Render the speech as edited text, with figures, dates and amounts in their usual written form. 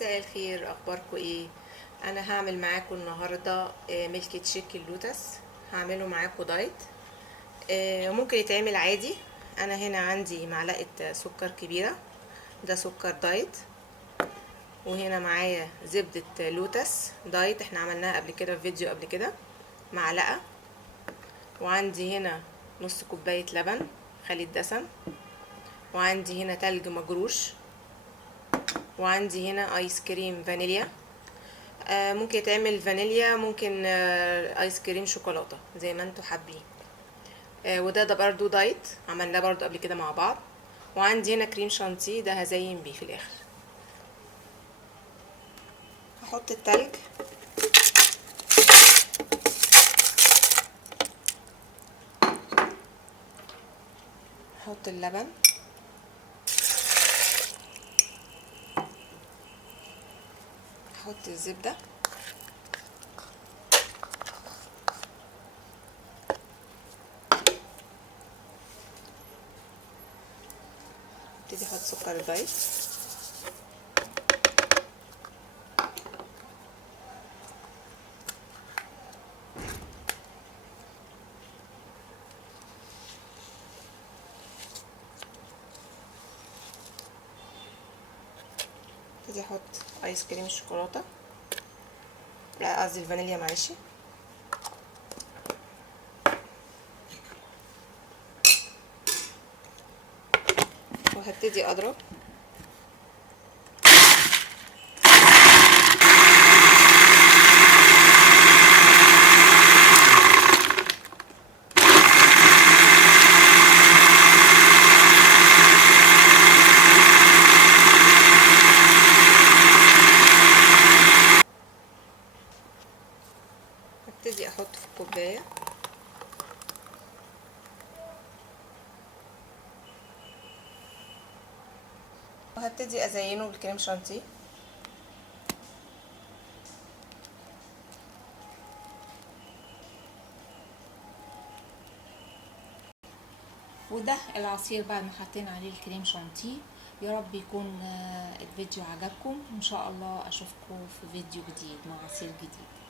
مساء الخير، اخباركم ايه؟ انا هعمل معاكم النهارده ميلك تشيك اللوتس. هعمله معاكم دايت. ممكن يتعمل عادي. انا هنا عندي معلقه سكر كبيره، ده سكر دايت. وهنا معايا زبده لوتس دايت، احنا عملناها قبل كده في فيديو قبل كده، معلقه. وعندي هنا نص كوبايه لبن خالي الدسم. وعندي هنا تلج مجروش. وعندي هنا ايس كريم فانيليا. ممكن يتعمل فانيليا، ممكن ايس كريم شوكولاته زي ما انتوا حابين. وده برضو دايت، عملناه برضو قبل كده مع بعض. وعندي هنا كريم شانتيه، ده هزين بيه في الاخر. هحط التلج. هحط اللبن. هحط الزبده. ابتدي احط سكر الدايت. ابتدي احط ايس كريم الشوكولاته، لا قصدي الفانيليا، معلش. وهبتدي اضرب. هبتدي احط في الكوبايه. وهبتدي ازينه بالكريم شانتيه. وده العصير بعد ما حطينا عليه الكريم شانتيه. يا رب يكون الفيديو عجبكم. ان شاء الله اشوفكم في فيديو جديد مع عصير جديد.